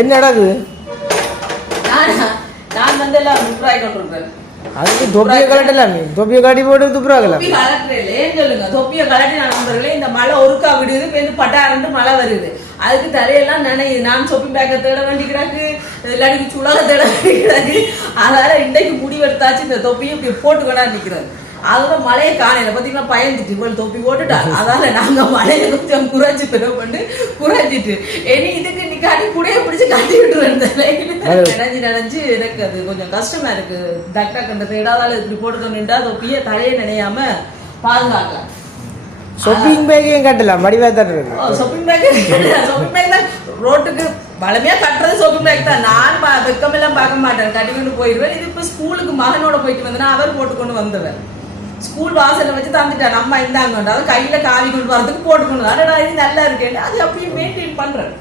என்ன நடக்குது? நான் வந்து எல்லாம் துப்புராய் கொண்டிருப்பேன். அதுக்கு தொப்பியை கலட்டலாமே, தொப்பியை காட்டி போட்டு துப்புராகலாம். தொப்பி கலட்டுறேன் சொல்லுங்க. தொப்பியை கலட்டி நான் நண்பர்களே, இந்த மழை ஒருக்கா விடுது, இப்போ பட்டாரண்டு மழை வருது. அதுக்கு தலையெல்லாம் நினையுது. நான் ஷாப்பிங் பேக்கை தேட வேண்டிக்கிறாக்கு, இல்லாட்டி சுழாக தேட வேண்டிக்கிறாக்கு. அதனால இன்றைக்கு முடிவெடுத்தாச்சு இந்த தொப்பியை இப்படி போட்டு கொண்டா நிற்கிறது. அதோட மழையை காணையில பார்த்தீங்கன்னா பயந்துட்டு இவ்வளவு தொப்பி போட்டுட்டா. அதனால நாங்கள் மழையை கொஞ்சம் குறைஞ்சிட்டு இனி இதுக்கு நிக்காட்டி கூடையை பிடிச்சி கட்டி விட்டுருவேன். நினைஞ்சு எனக்கு அது கொஞ்சம் கஷ்டமா இருக்கு. டக்டா கண்டது இடாதால இப்படி போட்டுக்கணுண்டா தொப்பியை தலையை நினையாம பாதுகாக்கலாம். ஷாப்பிங் பேக்கையும் கட்டலாம், வடிவா தான் இருக்கு. ஷாப்பிங் பேக் தான் ரோட்டுக்கு வளமையா கட்டுறது. ஷாப்பிங் பேக் தான். நான் வெக்கமெல்லாம் பார்க்க மாட்டேன், கட்டிக்கொண்டு போயிடுவேன். இது இப்போ ஸ்கூலுக்கு மகனோட போயிட்டு வந்தேன்னா அவர் போட்டுக்கொண்டு வந்துடுவேன். ஸ்கூல் வாசலை வச்சு தந்துட்டேன். நம்ம இந்தாங்க கையில காவி கொண்டு வரதுக்கு போட்டுக்கணும். அதோட இது நல்லா இருக்கேன். அது அப்படியே மெயின்டைன் பண்றேன்.